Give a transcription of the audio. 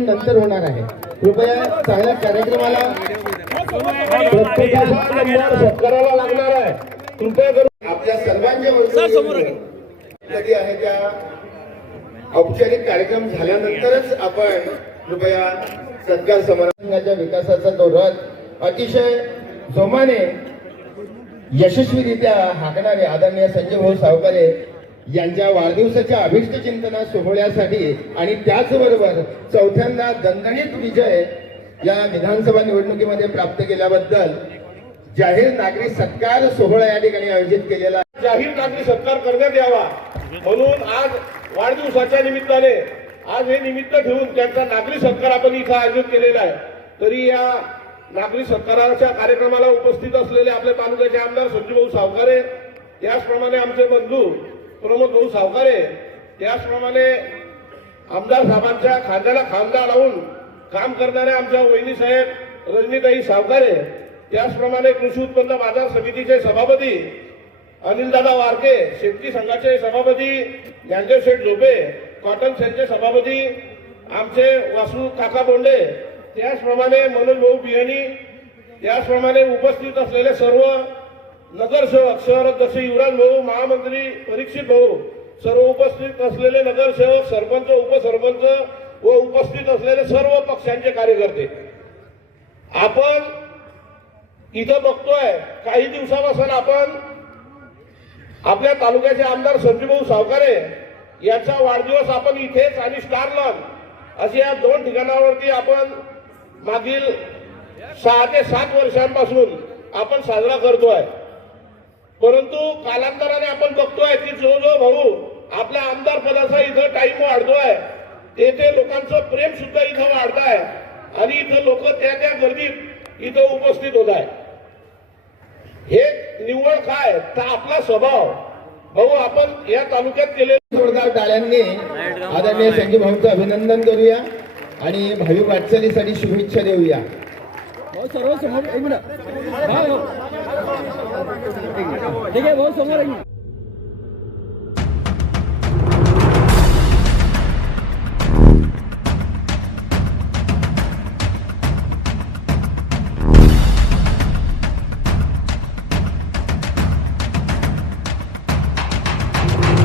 कार्यक्रम नंतर होणार आहे. कृपया चांगल्या कार्यक्रमाला प्रत्येकाचा लागणार आहे. कृपया करून आपल्या सर्वांच्या कधी आहे त्या औपचारिक कार्यक्रम झाल्यानंतरच आपण कृपया सत्कार समारंभाच्या विकासाचा तो रथ अतिशय जोमाने यशस्वीरित्या हाकणारे आदरणीय संजय भाऊ सावकारे यांच्या वाढदिवसाच्या अभिष्ट चिंतना सोहळ्यासाठी आणि त्याचबरोबर चौथ्यांदा दणदणीत विजय या विधानसभा निवडणुकीमध्ये प्राप्त केल्याबद्दल जाहीर नागरी सत्कार सोहळा या ठिकाणी आयोजित केलेला जाहीर नागरी सत्कार करण्यात यावा. म्हणून आज वाढदिवसाच्या निमित्ताने आज हे निमित्त ठेवून त्यांचा नागरी सत्कार आपण इथं आयोजित केलेला आहे. तरी या नागरी सत्काराच्या कार्यक्रमाला उपस्थित असलेले आपले तालुक्याचे आमदार संजूभाऊ सावकारे त्याचप्रमाणे आमचे बंधू प्रमोद भाऊ सावकारे त्याचप्रमाणे आमदार साहेबांच्या खांद्याला खांदा लावून काम करणाऱ्या आमच्या वहिनी साहेब रजनीताई सावकारे त्याचप्रमाणे कृषी उत्पन्न बाजार समितीचे सभापती अनिलदादा वारके शेतकी संघाचे सभापती ज्ञानदेव शेठ झोपे कॉटन सेलचे सभापती आमचे वासू काका बोंडे त्याचप्रमाणे मनोज भाऊ बियाणी त्याचप्रमाणे उपस्थित असलेले सर्व नगरसेवक शहराध्यक्ष युवराज भाऊ महामंत्री परीक्षित भाऊ सर्व उपस्थित असलेले नगरसेवक सरपंच उपसरपंच व उपस्थित असलेले सर्व पक्षांचे कार्यकर्ते. आपण इथं बघतोय काही दिवसापासून आपण आपल्या तालुक्याचे आमदार संजूभाऊ सावकारे याचा वाढदिवस आपण इथेच आणि स्टार लॉन अशा या दोन ठिकाणावरती आपण मागील सहा ते सात वर्षांपासून आपण साजरा करतोय. परंतु कालांतराने आपण बघतोय की जो जो भाऊ आपल्या आमदार पदाचा इथं टाईम वाढतोय. तेथे लोकांचं प्रेम सुद्धा इथं वाढत आहे आणि इथं लोक त्या त्या गर्दीत इथं उपस्थित होत आहे हे निव्वळ काय? तर आपला स्वभाव. भाऊ आपण या तालुक्यात केले जोरदार टाळ्यांनी आदरणीय संजय भाऊंचं अभिनंदन करूया आणि भावी वाटचालीसाठी शुभेच्छा देऊया. सर्व समोर ठीक आहे भाऊ समोर एक मिनिट